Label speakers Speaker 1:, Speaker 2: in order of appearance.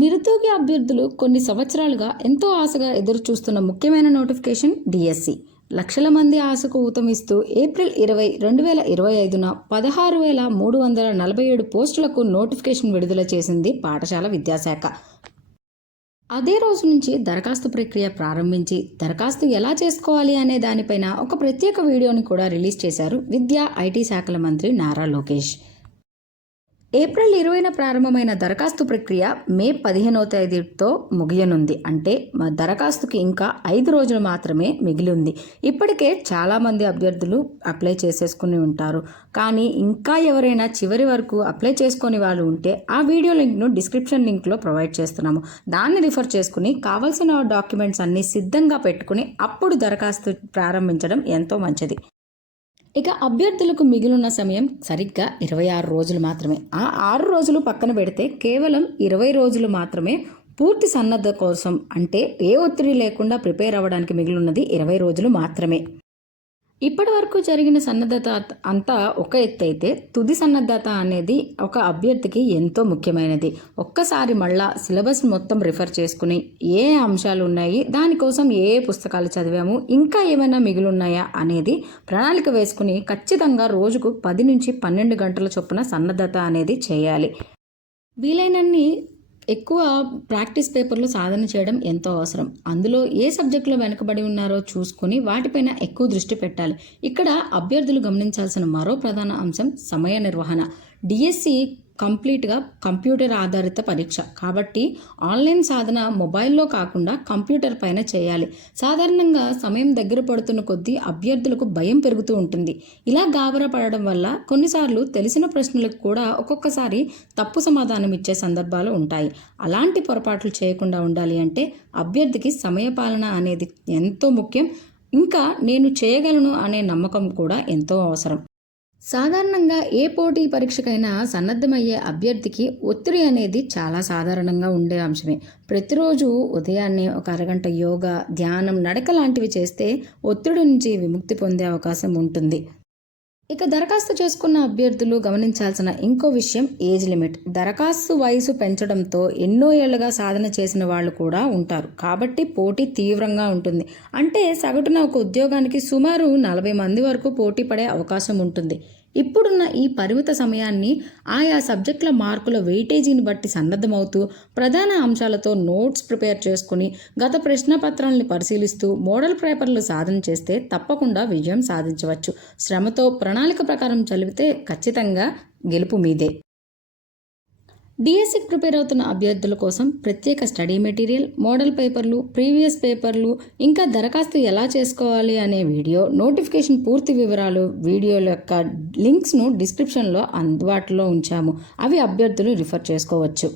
Speaker 1: నిరుద్యోగి అభ్యర్థులు కొన్ని సంవత్సరాలుగా ఎంతో ఆశగా ఎదురు చూస్తున్న ముఖ్యమైన నోటిఫికేషన్ డిఎస్సి. లక్షల మంది ఆశకు ఊతమిస్తూ ఏప్రిల్ ఇరవై రెండు వేల ఇరవై ఐదున పదహారు వేల మూడు వందల నలభై ఏడు పోస్టులకు నోటిఫికేషన్ విడుదల చేసింది పాఠశాల విద్యాశాఖ. అదే రోజు నుంచి దరఖాస్తు ప్రక్రియ ప్రారంభించి దరఖాస్తు ఎలా చేసుకోవాలి అనే దానిపైన ఒక ప్రత్యేక వీడియోని కూడా రిలీజ్ చేశారు విద్యా ఐటీ శాఖల మంత్రి నారా లోకేష్. ఏప్రిల్ ఇరవైన ప్రారంభమైన దరఖాస్తు ప్రక్రియ మే పదిహేనవ తేదీతో ముగియనుంది. అంటే మా దరఖాస్తుకి ఇంకా ఐదు రోజులు మాత్రమే మిగిలి ఉంది ఇప్పటికే చాలామంది అభ్యర్థులు అప్లై చేసేసుకుని ఉంటారు. కానీ ఇంకా ఎవరైనా చివరి వరకు అప్లై చేసుకుని వాళ్ళు ఉంటే ఆ వీడియో లింక్ను డిస్క్రిప్షన్ లింక్లో ప్రొవైడ్ చేస్తున్నాము. దాన్ని రిఫర్ చేసుకుని కావాల్సిన డాక్యుమెంట్స్ అన్నీ సిద్ధంగా పెట్టుకుని అప్పుడు దరఖాస్తు ప్రారంభించడం ఎంతో మంచిది. ఇక అభ్యర్థులకు మిగిలిన సమయం సరిగ్గా ఇరవై ఆరు రోజులు మాత్రమే. ఆ ఆరు రోజులు పక్కన పెడితే కేవలం ఇరవై రోజులు మాత్రమే పూర్తి సన్నద్ధ కోసం అంటే ఏ ఒత్తిడి లేకుండా ప్రిపేర్ అవ్వడానికి మిగిలినది ఇరవై రోజులు మాత్రమే. ఇప్పటి వరకు జరిగిన సన్నద్ధత అంతా ఒక ఎత్తు అయితే తుది సన్నద్ధత అనేది ఒక అభ్యర్థికి ఎంతో ముఖ్యమైనది. ఒక్కసారి మళ్ళా సిలబస్ మొత్తం రిఫర్ చేసుకుని ఏ అంశాలు ఉన్నాయి దానికోసం ఏ పుస్తకాలు చదివాము ఇంకా ఏమైనా మిగులున్నాయా అనేది ప్రణాళిక వేసుకుని ఖచ్చితంగా రోజుకు పది నుంచి పన్నెండు గంటల చొప్పున సన్నద్ధత అనేది చేయాలి. వీలైనన్ని ఎక్కువ ప్రాక్టీస్ పేపర్లు సాధన చేయడం ఎంతో అవసరం. అందులో ఏ సబ్జెక్టులో వెనుకబడి ఉన్నారో చూసుకొని వాటిపైన ఎక్కువ దృష్టి పెట్టాలి. ఇక్కడ అభ్యర్థులు గమనించాల్సిన మరో ప్రధాన అంశం సమయ నిర్వహణ. డిఎస్సి కంప్లీట్గా కంప్యూటర్ ఆధారిత పరీక్ష. కాబట్టి ఆన్లైన్ సాధన మొబైల్లో కాకుండా కంప్యూటర్ పైన చేయాలి. సాధారణంగా సమయం దగ్గర పడుతున్న కొద్దీ అభ్యర్థులకు భయం పెరుగుతూ ఉంటుంది. ఇలా గాబరా పడడం వల్ల కొన్నిసార్లు తెలిసిన ప్రశ్నలకు కూడా ఒక్కొక్కసారి తప్పు సమాధానం ఇచ్చే సందర్భాలు ఉంటాయి. అలాంటి పొరపాట్లు చేయకుండా ఉండాలి అంటే అభ్యర్థికి సమయపాలన అనేది ఎంతో ముఖ్యం. ఇంకా నేను చేయగలను అనే నమ్మకం కూడా ఎంతో అవసరం. సాధారణంగా ఏ పోటీ పరీక్షకైనా సన్నద్ధమయ్యే అభ్యర్థికి ఒత్తిడి అనేది చాలా సాధారణంగా ఉండే అంశమే. ప్రతిరోజు ఉదయాన్నే ఒక అరగంట యోగా ధ్యానం నడక లాంటివి చేస్తే ఒత్తిడి నుంచి విముక్తి పొందే అవకాశం ఉంటుంది. ఇక దరఖాస్తు చేసుకున్న అభ్యర్థులు గమనించాల్సిన ఇంకో విషయం ఏజ్ లిమిట్. దరఖాస్తు వయసు పెంచడంతో ఎన్నో ఏళ్ళుగా సాధన చేసిన వాళ్ళు కూడా ఉంటారు. కాబట్టి పోటీ తీవ్రంగా ఉంటుంది. అంటే సగటున ఒక ఉద్యోగానికి సుమారు నలభై మంది వరకు పోటీ పడే అవకాశం ఉంటుంది. ఇప్పుడున్న ఈ పరిమిత సమయాన్ని ఆయా సబ్జెక్టుల మార్కుల వెయిటేజీని బట్టి సన్నద్ధమవుతూ ప్రధాన అంశాలతో నోట్స్ ప్రిపేర్ చేసుకుని గత ప్రశ్నపత్రాలను పరిశీలిస్తూ మోడల్ పేపర్లు సాధన చేస్తే తప్పకుండా విజయం సాధించవచ్చు. శ్రమతో ప్రణాళిక ప్రకారం చదివితే ఖచ్చితంగా గెలుపు మీదే. డిఎస్సికి ప్రిపేర్ అవుతున్న అభ్యర్థుల కోసం ప్రత్యేక స్టడీ మెటీరియల్ మోడల్ పేపర్లు ప్రీవియస్ పేపర్లు ఇంకా దరఖాస్తు ఎలా చేసుకోవాలి అనే వీడియో నోటిఫికేషన్ పూర్తి వివరాలు వీడియోల యొక్క లింక్స్ను డిస్క్రిప్షన్లో అందుబాటులో ఉంచాము. అవి అభ్యర్థులు రిఫర్ చేసుకోవచ్చు.